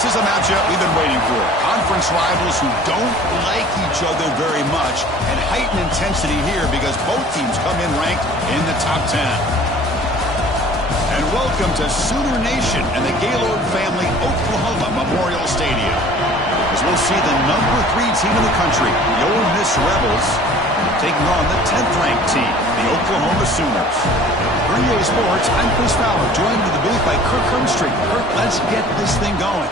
This is a matchup we've been waiting for. Conference rivals who don't like each other very much, and heightened intensity here because both teams come in ranked in the top 10. And welcome to Sooner Nation and the Gaylord Family Oklahoma Memorial Stadium, as we'll see the #3 team in the country, the Ole Miss Rebels, taking on the 10th-ranked team, the Oklahoma Sooners. For EA Sports, I'm Chris Fowler, joined in the booth by Kirk Hermstreet. Kirk, let's get this thing going.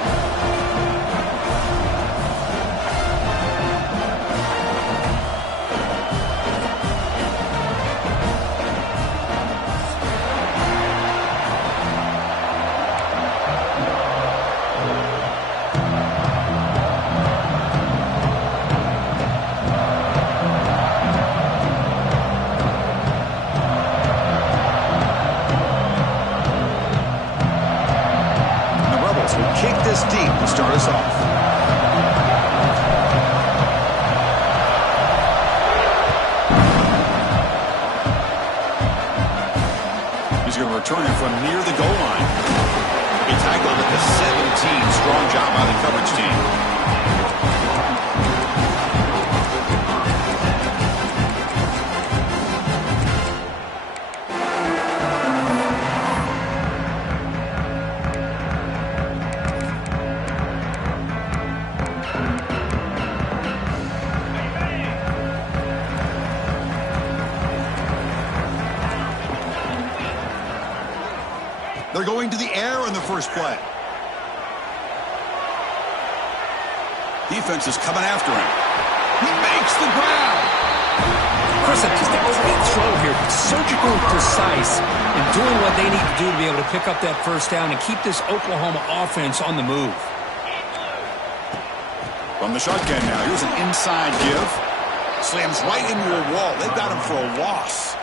Kick this deep to start us off. He's going to return it from near the goal line. He tackled at the 17. Strong job by the coverage team. They're going to the air in the first play. Defense is coming after him. He makes the ground. Chris, just a great throw here. Surgical and precise in doing what they need to do to be able to pick up that first down and keep this Oklahoma offense on the move. From the shotgun now, here's an inside give. Slams right into a wall. They've got him for a loss.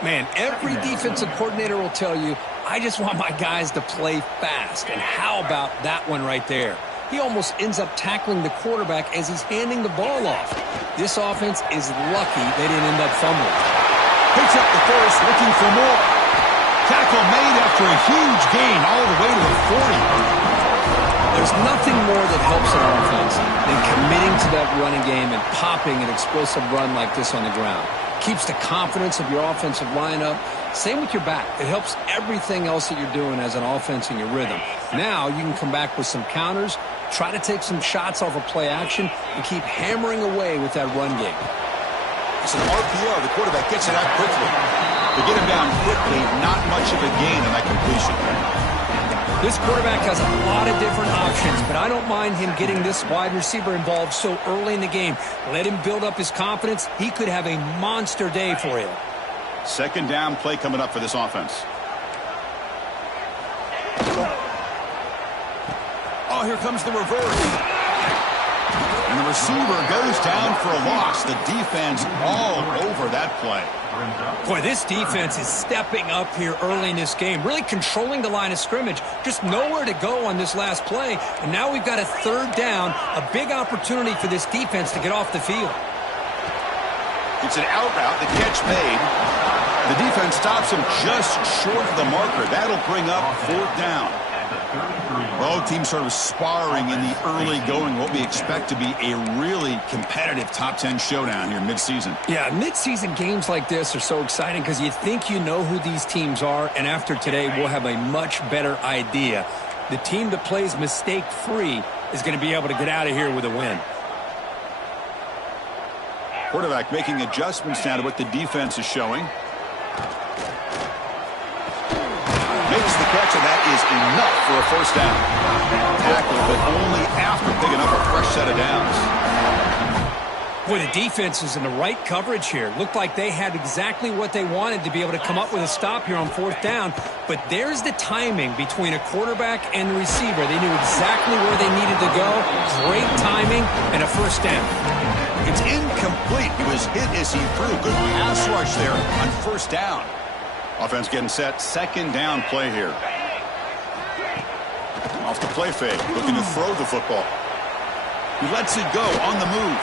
Man, every defensive coordinator will tell you, I just want my guys to play fast. And how about that one right there? He almost ends up tackling the quarterback as he's handing the ball off. This offense is lucky they didn't end up fumbling. Picks up the first, looking for more. Tackle made after a huge gain all the way to the 40. There's nothing more that helps an offense than committing to that running game and popping an explosive run like this on the ground. Keeps the confidence of your offensive lineup. Same with your back. It helps everything else that you're doing as an offense in your rhythm. Now you can come back with some counters, try to take some shots off of play action, and keep hammering away with that run game. It's an RPO. The quarterback gets it out quickly. To get him down quickly, not much of a gain on that completion. This quarterback has a lot of different options, but I don't mind him getting this wide receiver involved so early in the game. Let him build up his confidence. He could have a monster day for him. Second down play coming up for this offense. Oh, here comes the reverse. And the receiver goes down for a loss. The defense all over that play. Boy, this defense is stepping up here early in this game, really controlling the line of scrimmage. Just nowhere to go on this last play. And now we've got a third down, a big opportunity for this defense to get off the field. It's an out route, the catch made. The defense stops him just short of the marker. That'll bring up fourth down. Both teams sort of sparring in the early going, what we expect to be a really competitive top 10 showdown here mid-season. Yeah, mid-season games like this are so exciting because you think you know who these teams are, and after today we'll have a much better idea. The team that plays mistake-free is going to be able to get out of here with a win. Quarterback making adjustments now to what the defense is showing. Makes the catch, and that is enough for a first down. Tackle, but only after picking up a fresh set of downs. Boy, the defense is in the right coverage here. Looked like they had exactly what they wanted to be able to come up with a stop here on fourth down. But there's the timing between a quarterback and the receiver. They knew exactly where they needed to go. Great timing and a first down. It's incomplete. He was hit as he threw. Good pass rush there on first down. Offense getting set. Second down play here. Off the play fake. Looking to throw the football. He lets it go on the move.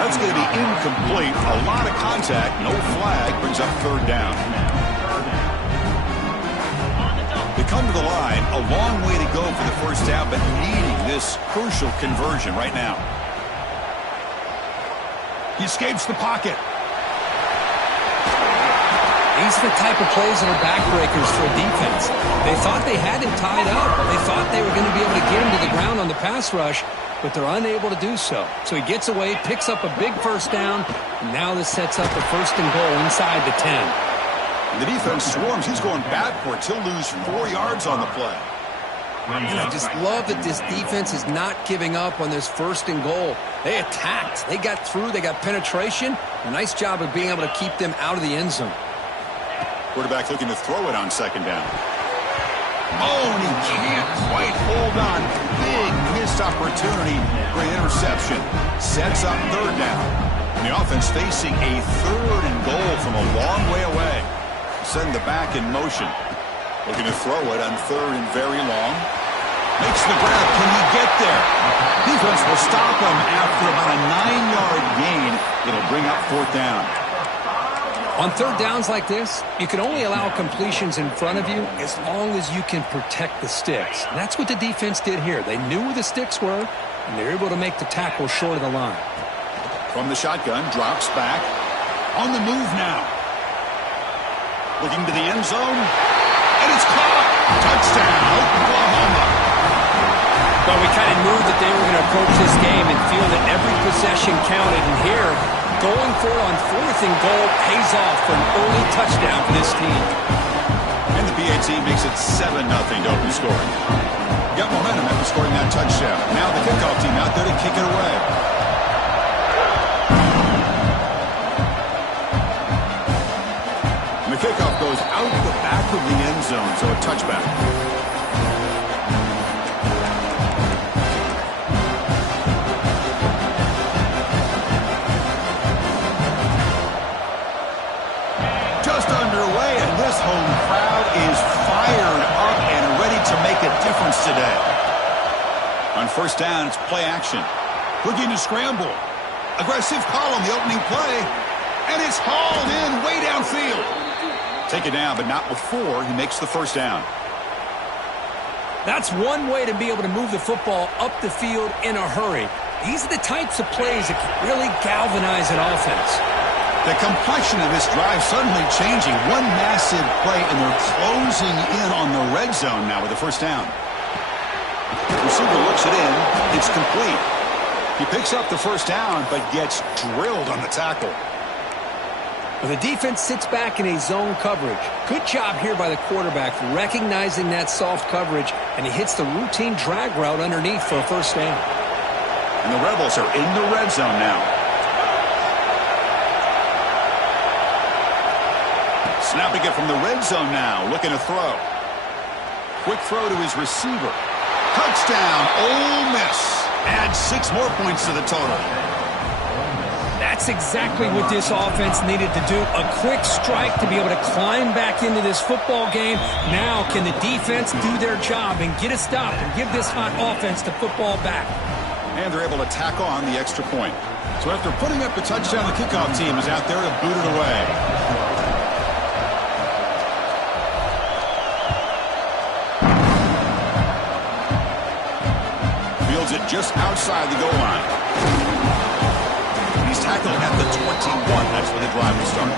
That's going to be incomplete. A lot of contact. No flag. Brings up third down. They come to the line, a long way to go for the first down, but needing this crucial conversion right now. He escapes the pocket. These are the type of plays that are backbreakers for a defense. They thought they had him tied up. They thought they were going to be able to get him to the ground on the pass rush, but they're unable to do so. So he gets away, picks up a big first down, and now this sets up a 1st and goal inside the 10. The defense swarms. He's going backwards. He'll lose 4 yards on the play. And I just love that this defense is not giving up on this 1st and goal. They attacked. They got through. They got penetration. A nice job of being able to keep them out of the end zone. Quarterback looking to throw it on 2nd down. Oh, and he can't quite hold on. Big missed opportunity for an interception. Sets up 3rd down. And the offense facing a 3rd and goal from a long way away. Send the back in motion. Looking to throw it on 3rd and very long. Makes the grab. Can he get there? Defense will stop him after about a 9-yard gain. It'll bring up 4th down. On 3rd downs like this, you can only allow completions in front of you as long as you can protect the sticks. And that's what the defense did here. They knew where the sticks were, and they were able to make the tackle short of the line. From the shotgun, drops back. On the move now. Looking to the end zone. And it's caught. Touchdown, Oklahoma. Well, we kind of knew that they were going to approach this game and feel that every possession counted. And here, going for it on 4th and goal pays off for an early touchdown for this team. And the PAT makes it 7-0 to open scoring. Got momentum after scoring that touchdown. Now the kickoff team out there to kick it away. And the kickoff goes out the back of the end zone, so a touchback. Underway, and this home crowd is fired up and ready to make a difference today. On 1st down, it's play action. Looking to scramble. Aggressive call on the opening play, and it's hauled in way downfield. Take it down, but not before he makes the 1st down. That's one way to be able to move the football up the field in a hurry. These are the types of plays that can really galvanize an offense. The complexion of this drive suddenly changing. One massive play, and they're closing in on the red zone now with the 1st down. The receiver looks it in. It's complete. He picks up the 1st down, but gets drilled on the tackle. Well, the defense sits back in a zone coverage. Good job here by the quarterback recognizing that soft coverage, and he hits the routine drag route underneath for a 1st down. And the Rebels are in the red zone now. Snapping it from the red zone now, looking to throw. Quick throw to his receiver. Touchdown, Ole Miss. Adds 6 more points to the total. That's exactly what this offense needed to do. A quick strike to be able to climb back into this football game. Now can the defense do their job and get a stop and give this hot offense the football back? And they're able to tack on the extra point. So after putting up the touchdown, the kickoff team is out there to boot it away. It just outside the goal line. He's tackled at the 21. That's where the drive will start.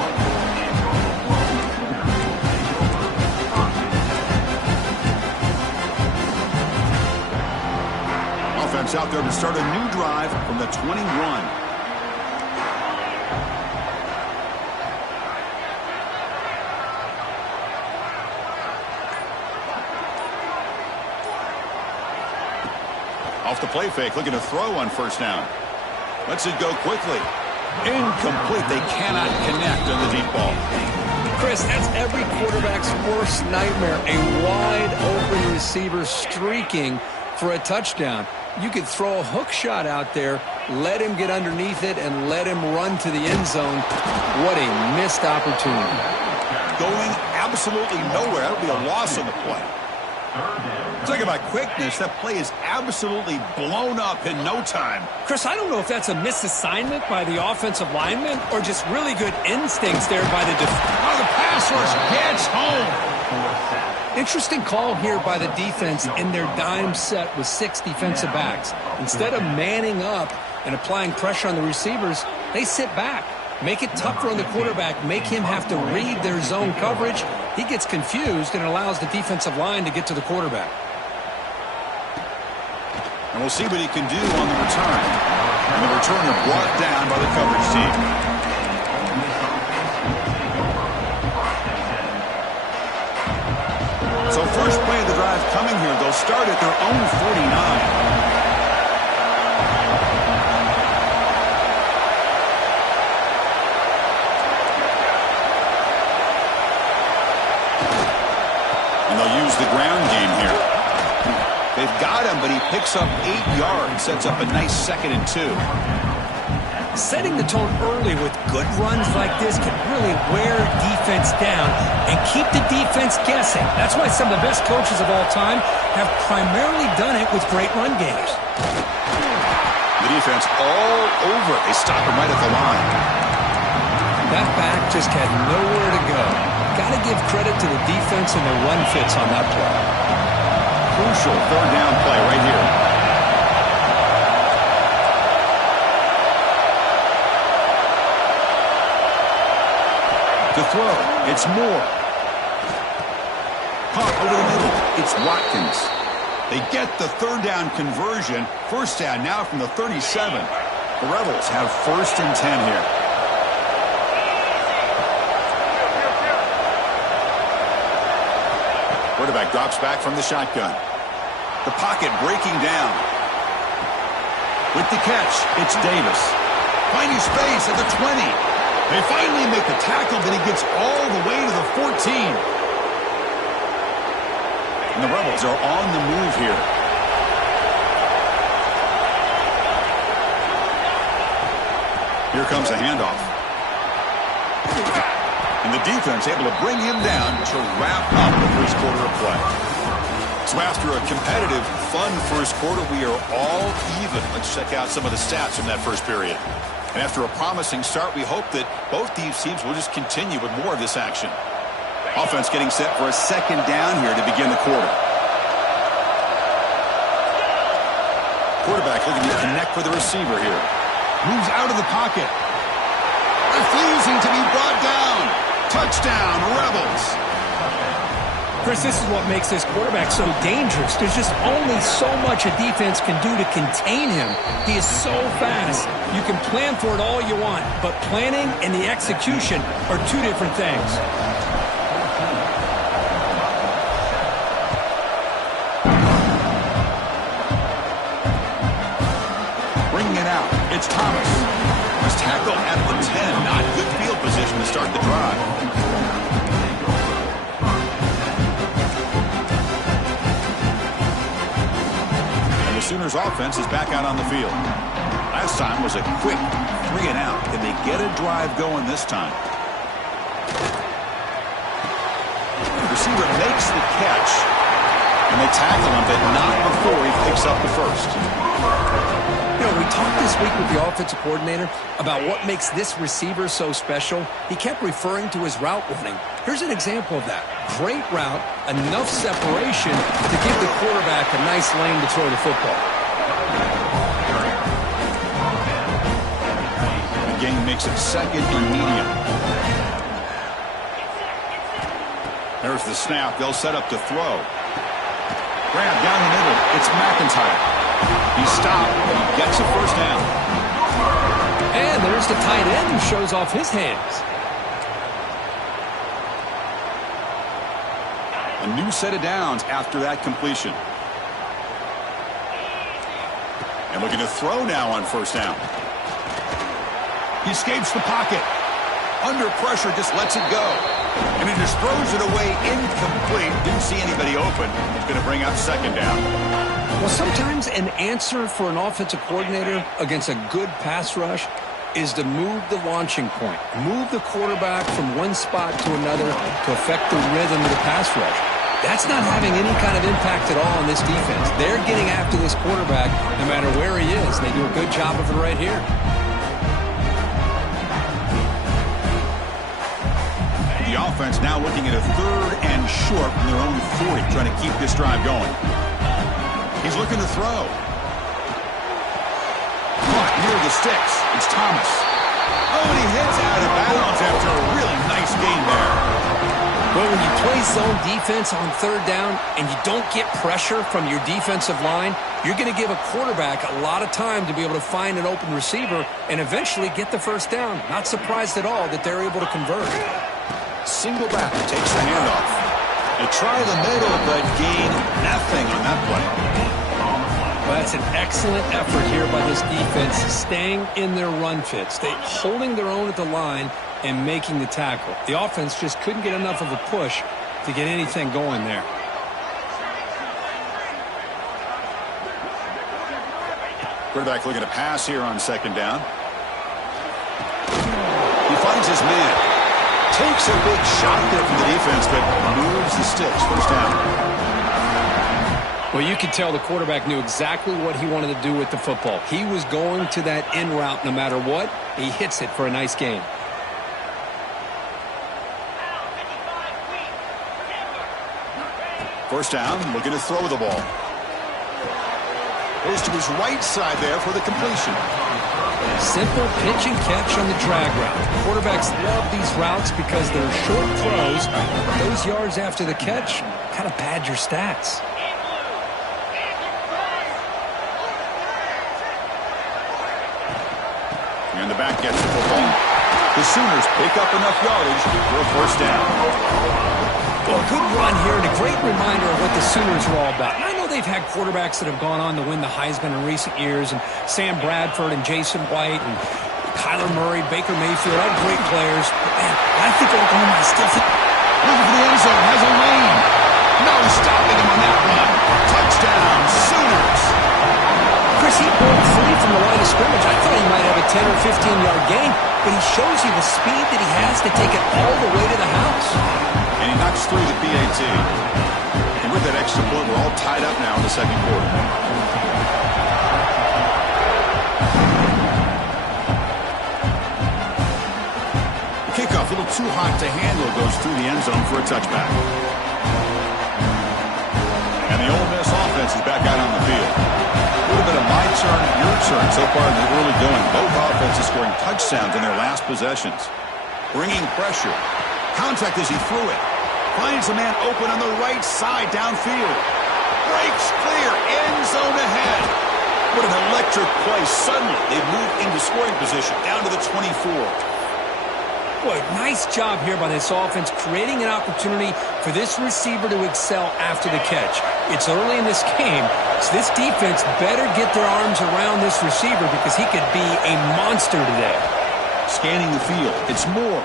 Offense out there to start a new drive from the 21. Off the play fake, looking to throw on 1st down. Lets it go quickly. Incomplete. They cannot connect on the deep ball. Chris, that's every quarterback's worst nightmare. A wide-open receiver streaking for a touchdown. You could throw a hook shot out there, let him get underneath it, and let him run to the end zone. What a missed opportunity. Going absolutely nowhere. That'll be a loss on the play. Talk about quickness. That play is absolutely blown up in no time. Chris, I don't know if that's a misassignment by the offensive lineman or just really good instincts there by the defense. Oh, the pass rush gets home. Interesting call here by the defense in their dime set with 6 defensive backs. Instead of manning up and applying pressure on the receivers, they sit back. Make it tougher on the quarterback. Make him have to read their zone coverage. He gets confused and allows the defensive line to get to the quarterback. And we'll see what he can do on the return. And the returner brought down by the coverage team. So first play of the drive coming here. They'll start at their own 49. And they'll use the ground game here. They've got him, but he picks up 8 yards. Sets up a nice 2nd and 2. Setting the tone early with good runs like this can really wear defense down and keep the defense guessing. That's why some of the best coaches of all time have primarily done it with great run games. The defense all over it. They stop him right at the line. That back just had nowhere to go. Got to give credit to the defense and the run fits on that play. Crucial 3rd down play right here. To throw, it's Moore. Pump over the middle, it's Watkins. They get the 3rd down conversion. 1st down now from the 37. The Rebels have 1st and 10 here. Quarterback drops back from the shotgun. The pocket breaking down. With the catch, it's Davis. Finding space at the 20. They finally make the tackle, but he gets all the way to the 14. And the Rebels are on the move here. Here comes a handoff. And the defense able to bring him down to wrap up the first quarter of play. So after a competitive, fun first quarter, we are all even. Let's check out some of the stats from that first period. And after a promising start, we hope that both these teams will just continue with more of this action. Offense getting set for a 2nd down here to begin the quarter. Quarterback looking to connect with the receiver here. Moves out of the pocket. Refusing to be brought down. Touchdown, Rebels. Chris, this is what makes this quarterback so dangerous. There's just only so much a defense can do to contain him. He is so fast. You can plan for it all you want, but planning and the execution are 2 different things. Bringing it out, it's Thomas. Was tackled at the 10. Not good field position to start the drive. Sooners offense is back out on the field. Last time was a quick 3 and out. Can they get a drive going this time? The receiver makes the catch, and they tackle him, but not before he picks up the first. You know, we talked this week with the offensive coordinator about what makes this receiver so special. He kept referring to his route running. Here's an example of that. Great route, enough separation to give the quarterback a nice lane to throw the football. The game makes it 2nd and medium. There's the snap. They'll set up to throw. Grab down the middle. It's McIntyre. He stopped, but he gets a 1st down. And there's the tight end who shows off his hands. A new set of downs after that completion. And looking to throw now on 1st down. He escapes the pocket. Under pressure, just lets it go. And he just throws it away incomplete. Didn't see anybody open. He's going to bring up 2nd down. Well, sometimes an answer for an offensive coordinator against a good pass rush is to move the launching point. Move the quarterback from one spot to another to affect the rhythm of the pass rush. That's not having any kind of impact at all on this defense. They're getting after this quarterback no matter where he is. They do a good job of it right here. The The offense now looking at a 3rd and short from their own 40, trying to keep this drive going. He's looking to throw. Caught near the sticks. It's Thomas. Oh, and he hits out of bounds after a really nice gain there. Well, when you play zone defense on 3rd down and you don't get pressure from your defensive line, you're going to give a quarterback a lot of time to be able to find an open receiver and eventually get the 1st down. Not surprised at all that they're able to convert. Single back takes the handoff. They try the middle, but gain nothing on that play. Well, that's an excellent effort here by this defense, staying in their run fits. They holding their own at the line and making the tackle. The offense just couldn't get enough of a push to get anything going there. Quarterback looking to pass here on 2nd down. He finds his man. Takes a big shot there from the defense, but moves the sticks. 1st down. Well, you could tell the quarterback knew exactly what he wanted to do with the football. He was going to that in route no matter what. He hits it for a nice gain. First down, looking to throw the ball. Goes to his right side there for the completion. Simple pitch and catch on the drag route. Quarterbacks love these routes because they're short throws. Those yards after the catch kind of pad your stats. And the back gets the football. The Sooners pick up enough yardage for a 1st down. Well, a good run here and a great reminder of what the Sooners are all about. And I know they've had quarterbacks that have gone on to win the Heisman in recent years, and Sam Bradford and Jason White and Kyler Murray, Baker Mayfield, all great players. But man, I think Oklahoma is still looking for the end zone, has a lane. No stopping him on that run. Touchdown, Sooners. Chris, he broke free from the line of scrimmage. I thought he might have a 10 or 15-yard gain, but he shows you the speed that he has to take it all the way to the house. And he knocks through the PAT. And with that extra point, we're all tied up now in the 2nd quarter. The kickoff, a little too hot to handle, goes through the end zone for a touchback. And the Ole Miss offense is back out on the field. A little bit of my turn, your turn so far in the early going. Both offenses scoring touchdowns in their last possessions. Bringing pressure. Contact as he threw it. Finds a man open on the right side downfield. Breaks clear. End zone ahead. What an electric play. Suddenly, they've moved into scoring position. Down to the 24. Boy, nice job here by this offense, creating an opportunity for this receiver to excel after the catch. It's early in this game, so this defense better get their arms around this receiver because he could be a monster today. Scanning the field. It's Moore.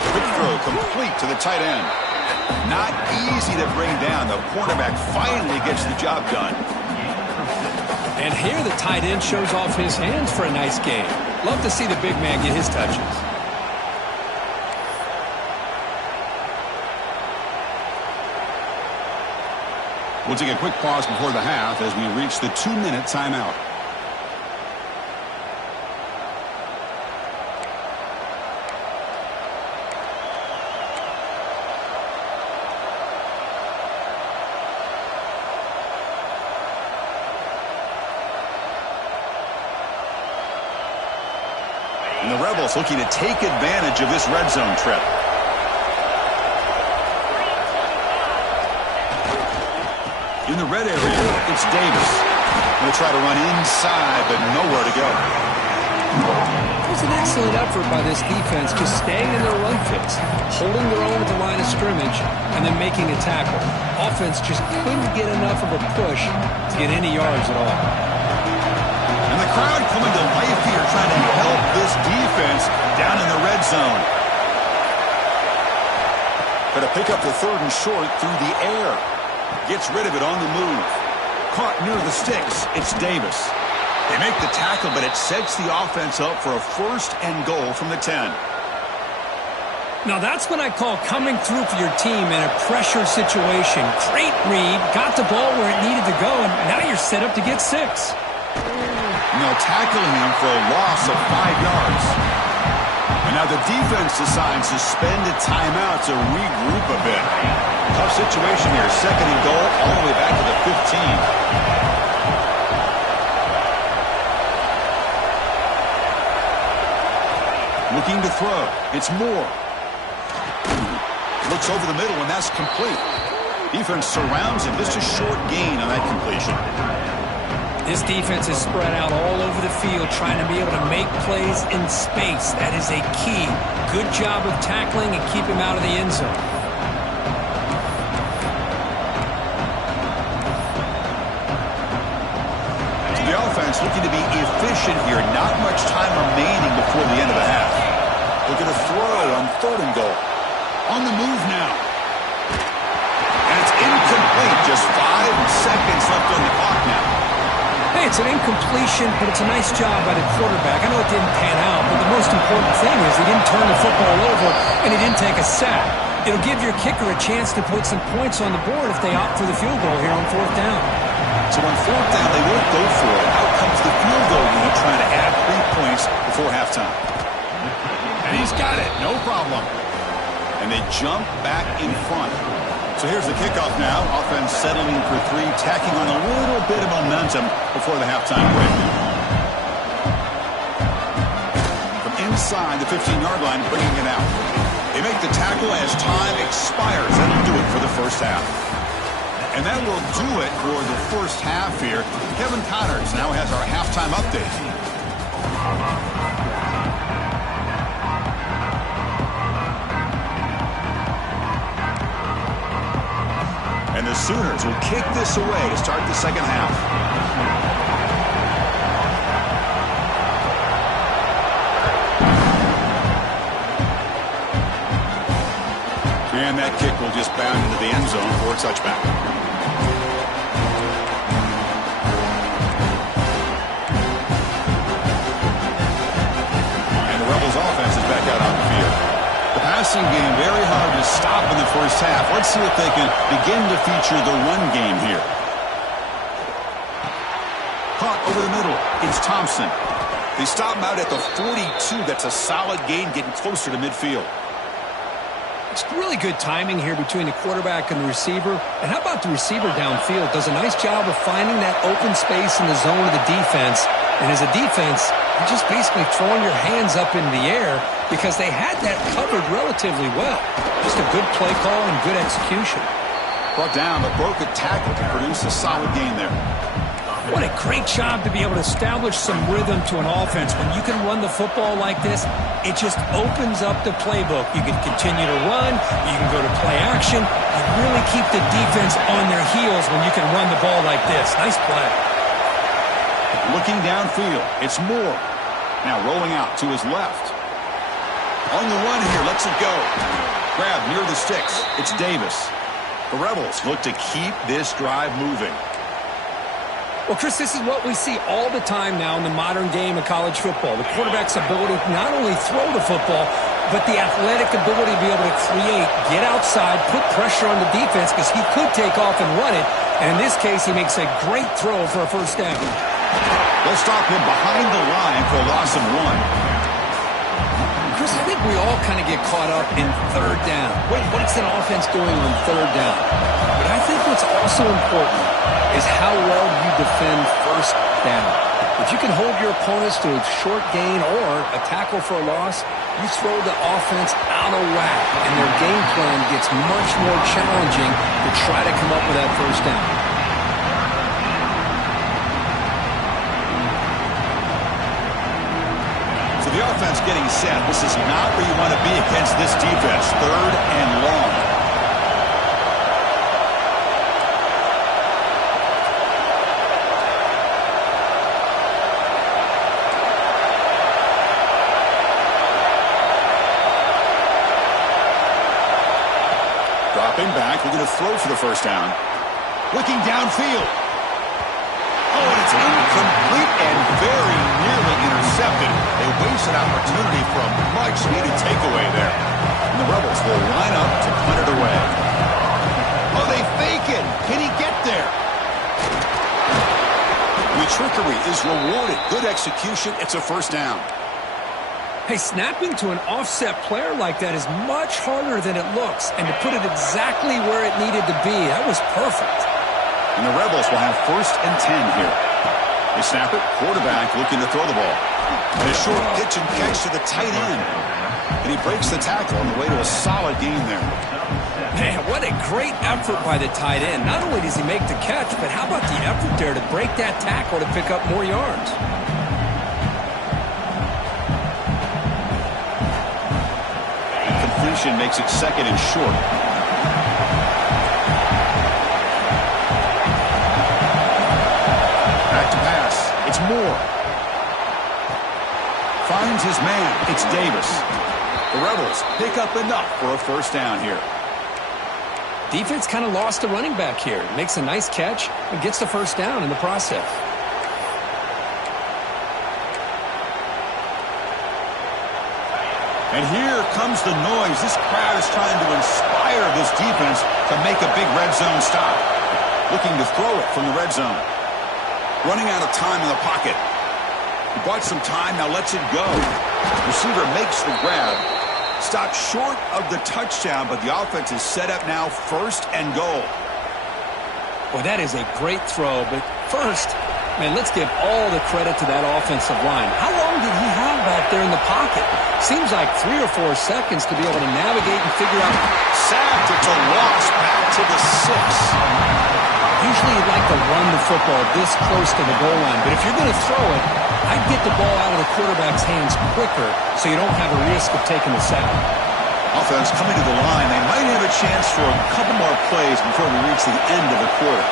Quick throw complete to the tight end. Not easy to bring down. The cornerback finally gets the job done. And here the tight end shows off his hands for a nice game. Love to see the big man get his touches. We'll take a quick pause before the half as we reach the 2-minute timeout. And the Rebels looking to take advantage of this red zone trip. In the red area, it's Davis. Going to try to run inside, but nowhere to go. It was an excellent effort by this defense, just staying in their run fits, holding their own at the line of scrimmage, and then making a tackle. Offense just couldn't get enough of a push to get any yards at all. And the crowd coming to life here, trying to help this defense down in the red zone. Got to pick up the 3rd and short through the air. Gets rid of it on the move. Caught near the sticks. It's Davis. They make the tackle, but it sets the offense up for a 1st and goal from the 10. Now that's what I call coming through for your team in a pressure situation. Great read, got the ball where it needed to go, and now you're set up to get 6. Now tackling him for a loss of 5 yards. And now the defense decides to spend a timeout to regroup a bit. Tough situation here. 2nd and goal, all the way back to the 15. Looking to throw. It's Moore. Looks over the middle, and that's complete. Defense surrounds him. Just a short gain on that completion. This defense is spread out all over the field, trying to be able to make plays in space. That is a key. Good job of tackling and keep him out of the end zone. So the offense looking to be efficient here. Not much time remaining before the end of the half. Looking to throw on 3rd and goal. On the move now. And it's incomplete. Just 5 seconds left on the clock now. Hey, it's an incompletion, but it's a nice job by the quarterback. I know it didn't pan out, but the most important thing is he didn't turn the football over and he didn't take a sack. It'll give your kicker a chance to put some points on the board if they opt for the field goal here on 4th down. So on 4th down, they won't go for it. Out comes the field goal unit trying to add 3 points before halftime. And he's got it. No problem. And they jump back in front. So here's the kickoff now. Offense settling for 3, tacking on a little bit of momentum before the halftime break. From inside the 15-yard line, bringing it out. They make the tackle as time expires. That'll do it for the first half. And that will do it for the first half here. Kevin Connors now has our halftime update. And the Sooners will kick this away to start the second half. And that kick will just bound into the end zone for a touchback. And the Rebels offense is back out on the field. The passing game very hard to stop in the first half. Let's see if they can begin to feature the run game here. Caught over the middle. It's Thompson. They stop him out at the 42. That's a solid gain, getting closer to midfield. It's really good timing here between the quarterback and the receiver. And how about the receiver downfield? Does a nice job of finding that open space in the zone of the defense. And as a defense, you're just basically throwing your hands up in the air because they had that covered relatively well. Just a good play call and good execution. Brought down, but broke a tackle to produce a solid gain there. What a great job to be able to establish some rhythm to an offense. When you can run the football like this, it just opens up the playbook. You can continue to run. You can go to play action. You really keep the defense on their heels when you can run the ball like this. Nice play. Looking downfield, it's Moore. Now rolling out to his left. On the run here, lets it go. Grab near the sticks. It's Davis. The Rebels look to keep this drive moving. Well, Chris, this is what we see all the time now in the modern game of college football. The quarterback's ability to not only throw the football, but the athletic ability to be able to create, get outside, put pressure on the defense because he could take off and run it. And in this case, he makes a great throw for a first down. They'll stop him behind the line for a loss of 1. Chris, I think we all kind of get caught up in 3rd down. What's an offense doing on 3rd down? But I think what's also important is how well you defend 1st down. If you can hold your opponents to a short gain or a tackle for a loss, you throw the offense out of whack, and their game plan gets much more challenging to try to come up with that 1st down. So the offense getting set. This is not where you want to be against this defense. 3rd and long. Dropping back, we're going to throw for the first down. Looking downfield. Oh, and it's incomplete and very nearly intercepted. They waste an opportunity for a much-needed takeaway there. And the Rebels will line up to punt it away. Oh, they fake it. Can he get there? The trickery is rewarded. Good execution. It's a first down. Hey, snapping to an offset player like that is much harder than it looks, and to put it exactly where it needed to be, that was perfect. And the Rebels will have 1st and 10 here. They snap it, quarterback looking to throw the ball. And a short pitch and catch to the tight end. And he breaks the tackle on the way to a solid gain there. Man, what a great effort by the tight end. Not only does he make the catch, but how about the effort there to break that tackle to pick up more yards? Completion makes it 2nd and short. Back to pass. It's Moore. Finds his man. It's Davis. The Rebels pick up enough for a 1st down here. Defense kind of lost the running back here. Makes a nice catch and gets the 1st down in the process. And here comes the noise. This crowd is trying to inspire this defense to make a big red zone stop. Looking to throw it from the red zone. Running out of time in the pocket. He bought some time, now lets it go. Receiver makes the grab. Stopped short of the touchdown, but the offense is set up now 1st and goal. Well, that is a great throw, but first, man, let's give all the credit to that offensive line. How long did he have back there in the pocket? Seems like 3 or 4 seconds to be able to navigate and figure out. Sacked, it's a loss back to the 6. Usually you'd like to run the football this close to the goal line, but if you're going to throw it, I'd get the ball out of the quarterback's hands quicker so you don't have a risk of taking the sack. Offense coming to the line. They might have a chance for a couple more plays before we reach the end of the quarter.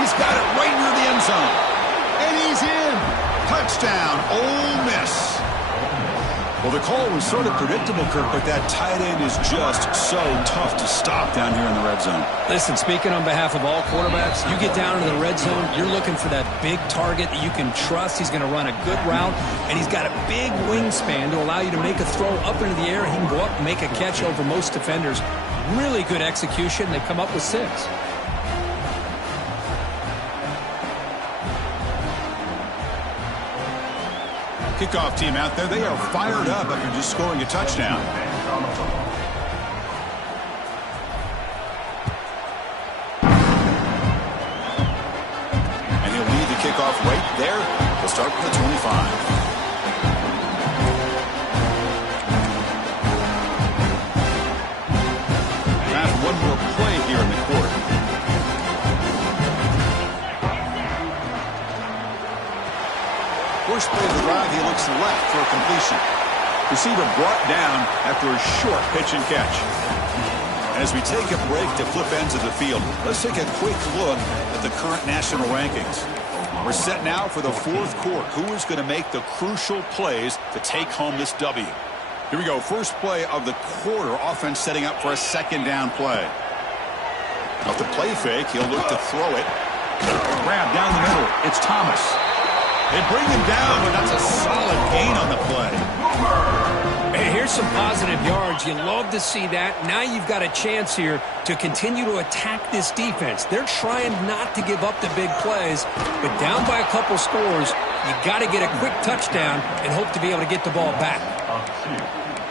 He's got it right near the end zone. And he's in. Touchdown, Ole Miss. Well, the call was sort of predictable, Kirk, but that tight end is just so tough to stop down here in the red zone. Listen, speaking on behalf of all quarterbacks, you get down into the red zone, you're looking for that big target that you can trust. He's going to run a good route, and he's got a big wingspan to allow you to make a throw up into the air. He can go up and make a catch over most defenders. Really good execution. They come up with 6. Kickoff team out there, they are fired up after just scoring a touchdown. And he'll lead the kickoff right there. He'll start from the 25. Time for one more play here in the quarter. First play of the drive, he looks left for a completion. Receiver brought down after a short pitch and catch. As we take a break to flip ends of the field, let's take a quick look at the current national rankings. We're set now for the 4th quarter. Who is going to make the crucial plays to take home this W? Here we go. First play of the quarter. Offense setting up for a 2nd down play. Off the play fake, he'll look to throw it. Grab down the middle. It's Thomas. They bring him down, but that's a solid gain on the play. Hey, here's some positive yards. You love to see that. Now you've got a chance here to continue to attack this defense. They're trying not to give up the big plays, but down by a couple scores, you got to get a quick touchdown and hope to be able to get the ball back.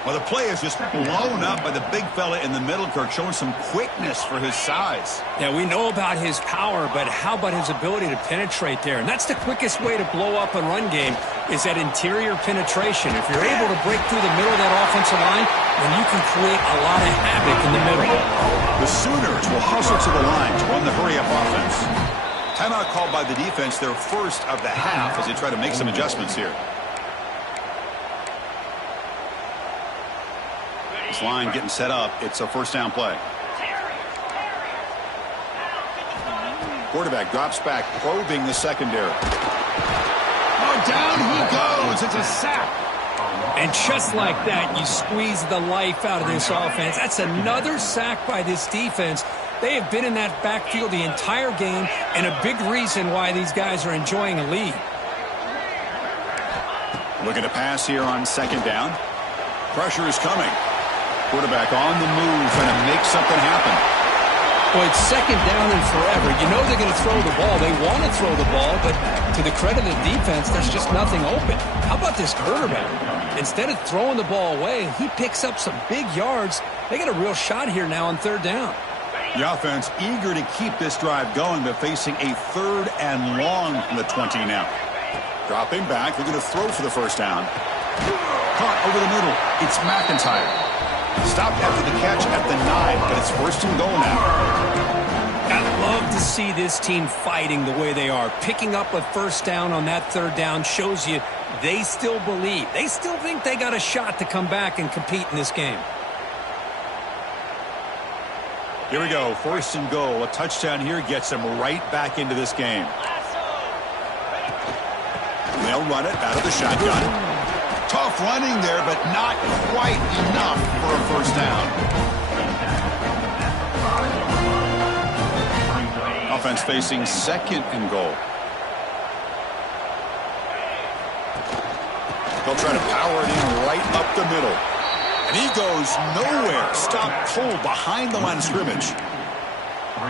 Well, the play is just blown up by the big fella in the middle, Kirk, showing some quickness for his size. Yeah, we know about his power, but how about his ability to penetrate there? And that's the quickest way to blow up a run game is that interior penetration. If you're able to break through the middle of that offensive line, then you can create a lot of havoc in the middle. The Sooners will hustle to the line to run the hurry-up offense. Timeout called by the defense, their first of the half, as they try to make some adjustments here. This line getting set up. It's a 1st down play. Quarterback drops back, probing the secondary. Oh, down he goes. It's a sack. And just like that, you squeeze the life out of this offense. That's another sack by this defense. They have been in that backfield the entire game, and a big reason why these guys are enjoying a lead. Looking to pass here on 2nd down. Pressure is coming. Quarterback on the move, trying to make something happen. Well, it's second down and forever. You know they're going to throw the ball. They want to throw the ball, but to the credit of the defense, there's just nothing open. How about this quarterback? Instead of throwing the ball away, he picks up some big yards. They got a real shot here now on third down. The offense eager to keep this drive going, but facing a 3rd and long from the 20 now. Dropping back, they're going to throw for the first down. Caught over the middle. It's McIntyre. Stopped after the catch at the 9, but it's 1st and goal now. I love to see this team fighting the way they are. Picking up a first down on that third down shows you they still believe. They still think they got a shot to come back and compete in this game. Here we go. 1st and goal. A touchdown here gets them right back into this game. They'll run it out of the shotgun. Tough running there, but not quite enough for a first down. Offense facing 2nd and goal. They'll try to power it in right up the middle. And he goes nowhere. Stopped cold behind the line of scrimmage.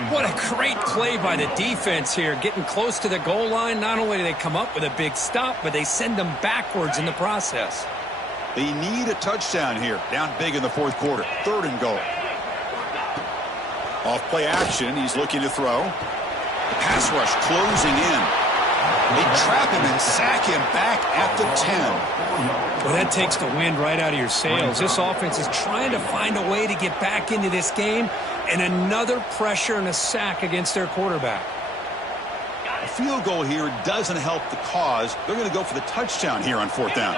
What a great play by the defense here. Getting close to the goal line, not only do they come up with a big stop, but they send them backwards in the process. They need a touchdown here. Down big in the 4th quarter. 3rd and goal. Off play action. He's looking to throw. The pass rush closing in. They trap him and sack him back at the 10. Well, that takes the wind right out of your sails. This offense is trying to find a way to get back into this game, and another pressure and a sack against their quarterback. A field goal here doesn't help the cause. They're going to go for the touchdown here on 4th down.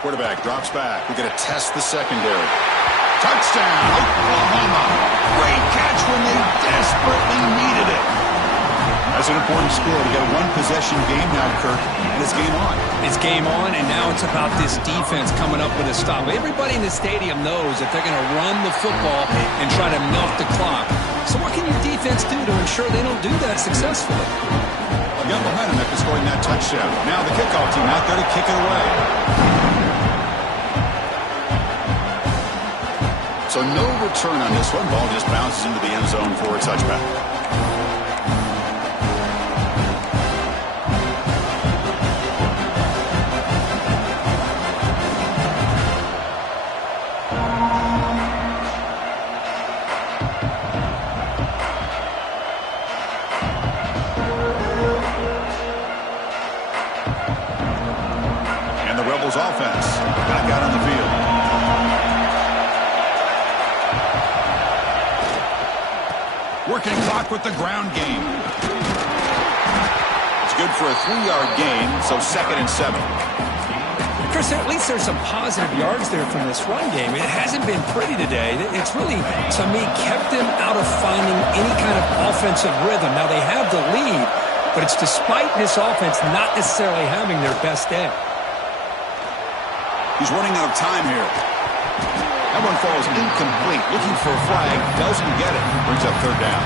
Quarterback drops back. We're going to test the secondary. Touchdown, Oklahoma. Great catch when they desperately needed it. That's an important score. We got a 1-possession game now, Kirk, and it's game on. It's game on, and now it's about this defense coming up with a stop. Everybody in the stadium knows that they're going to run the football and try to milk the clock. So what can your defense do to ensure they don't do that successfully? Well, got momentum after scoring that touchdown. Now the kickoff team out there to kick it away. So no return on this one. Ball just bounces into the end zone for a touchback. And the Rebels offense back out on the field. Working clock with the ground game. It's good for a 3-yard gain, so 2nd and 7. Chris, at least there's some positive yards there from this run game. It hasn't been pretty today. It's really, to me, kept them out of finding any kind of offensive rhythm. Now, they have the lead, but it's despite this offense not necessarily having their best day. He's running out of time here. That one falls incomplete. Looking for a flag. Doesn't get it. Brings up 3rd down.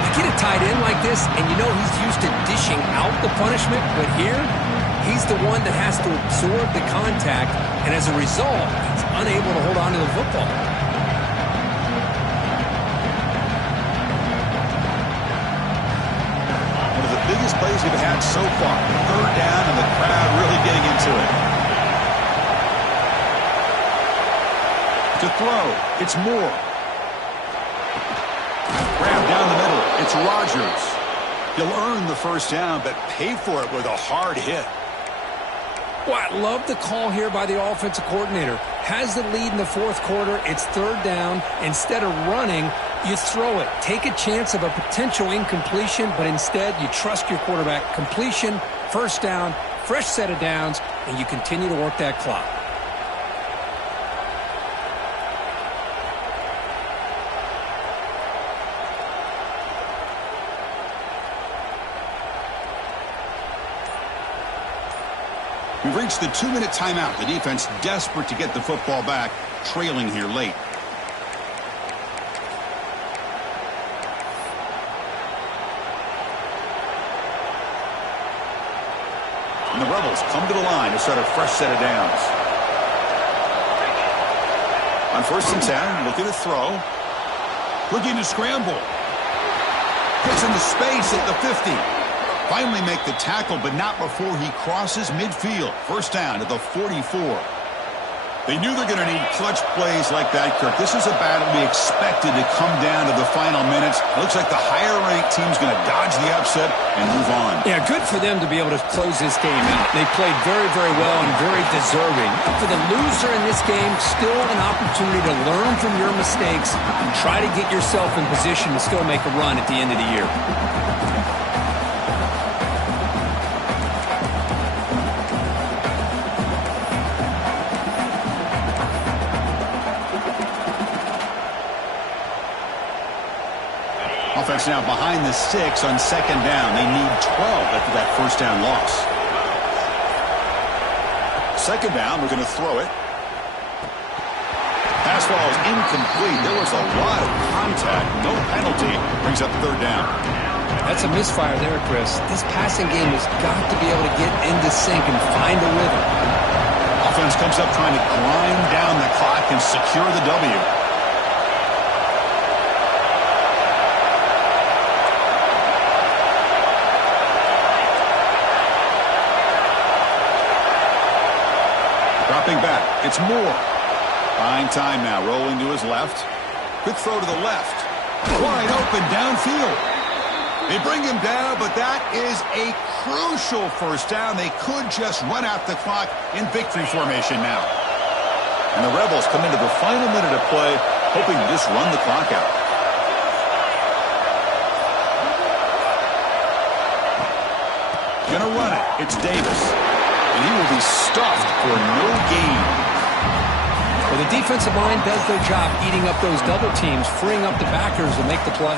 You get a tight end like this, and you know he's used to dishing out the punishment, but here, he's the one that has to absorb the contact, and as a result, he's unable to hold on to the football. One of the biggest plays we've had so far. 3rd down, and the crowd really getting into it. To throw, it's Moore. Grab down the middle, it's Rodgers. He'll earn the first down, but pay for it with a hard hit. Well, I love the call here by the offensive coordinator. Has the lead in the 4th quarter, it's 3rd down. Instead of running, you throw it. Take a chance of a potential incompletion, but instead you trust your quarterback. Completion, first down, fresh set of downs, and you continue to work that clock. We've reached the 2-minute timeout. The defense desperate to get the football back, trailing here late. And the Rebels come to the line to start a fresh set of downs. On 1st and 10, looking to throw. Looking to scramble. Gets into space at the 50. Finally make the tackle, but not before he crosses midfield. First down at the 44. They knew they're going to need clutch plays like that, Kirk. This is a battle we expected to come down to the final minutes. It looks like the higher-ranked team's going to dodge the upset and move on. Yeah, good for them to be able to close this game out. They played very, very well and very deserving. For the loser in this game, still an opportunity to learn from your mistakes and try to get yourself in position to still make a run at the end of the year. Offense now behind the 6 on 2nd down. They need 12 after that first down loss. 2nd down, we're going to throw it. Pass ball is incomplete. There was a lot of contact. No penalty. Brings up 3rd down. That's a misfire there, Chris. This passing game has got to be able to get into sync and find a rhythm. Offense comes up trying to grind down the clock and secure the W. Dropping back. It's Moore. Buying time now. Rolling to his left. Quick throw to the left. Wide open downfield. They bring him down, but that is a crucial first down. They could just run out the clock in victory formation now. And the Rebels come into the final minute of play, hoping to just run the clock out. Gonna run it. It's Davis. And he will be stuffed for no gain. Well, the defensive line does their job eating up those double teams, freeing up the backers to make the play.